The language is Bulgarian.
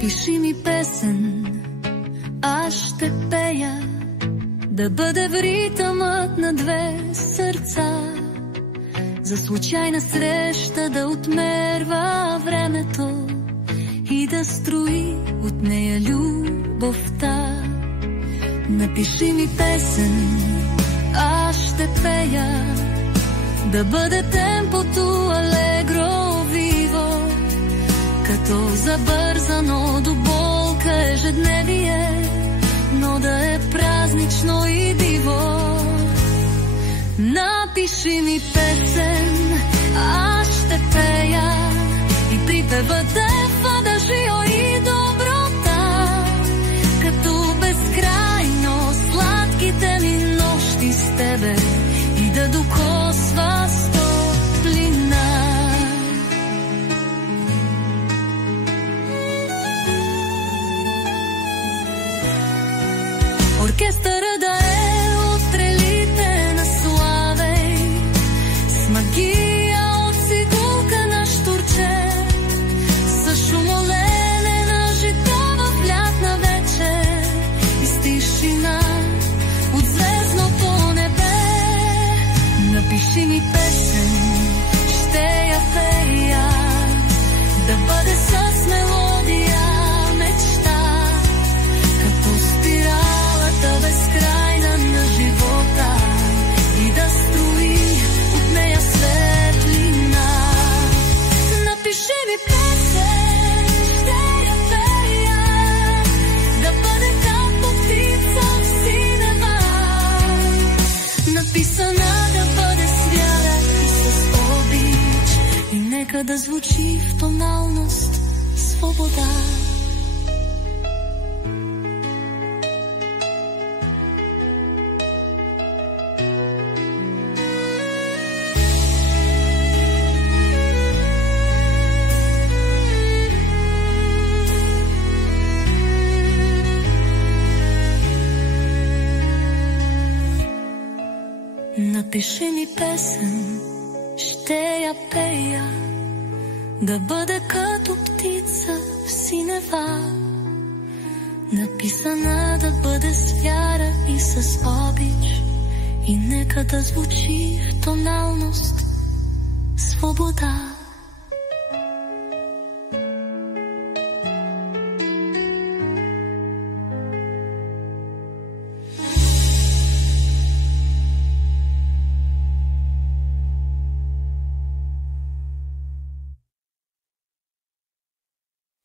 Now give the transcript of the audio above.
Напиши ми песен, аз ще пея, да бъде в ритъмът на две сърца, за случайна среща да отмерва времето и да строи от нея любовта. Напиши ми песен, аз ще пея, да бъде темпото алегро виво, като забързано до болка ежедневие, но да е празнично и диво. Напиши ми песен, аз ще пея, и припевът е фадажио и доброта, като безкрайно сладките ми нощи с тебе и да докосва с топлина. Оркестъра да е от стрелите на Славей, с магия от цигулка на щурче, с шумолене на жито в лятна вечер и с тишина от звездното небе. Напиши ми песен, ще я пея, да бъде с мелодия мечта, като спиралата безкрайна на живота и да строи от нея светлина. Напиши ми песен, ще я пея, да бъде като птица в синева, написана да бъде с вяра и с обич, и нека да звучи в тоналност свобода. Напиши ми песен, ще я пея, да бъде като птица в синева, написана да бъде с вяра и с обич, и нека да звучи в тоналност свобода.